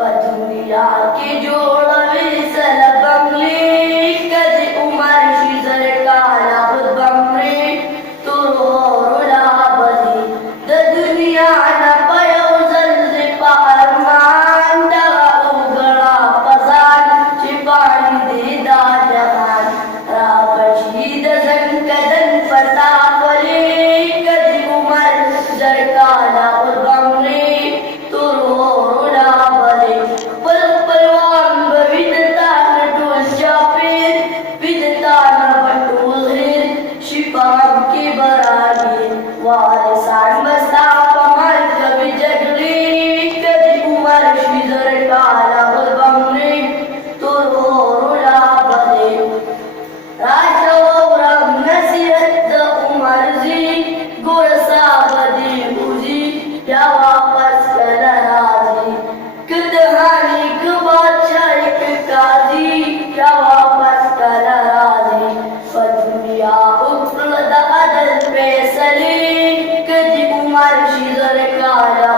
दुनिया के जोड़वे सल बंगले कदी उमर शिजर काला खुद बंगले तो रोला बदी द दुनिया न पयो जल्द पारमान दा उगड़ा पसान चिपानी दीदा जहान राबशी द कदन पता पले कदी उमर शिजर काला खुद बंगले तो रोला के बरागे वारसान बस्ता पमर कभी जगली कदी उमर शिजर काला बंगले तो रोला बदे राजौरम नसीहत उमर जी गोरसा बदी उजी या वापस कर राजी कदहानी के बादशाह एक काजी या वापस कर राजी दुनिया फैसले कदी उमर शिजर काला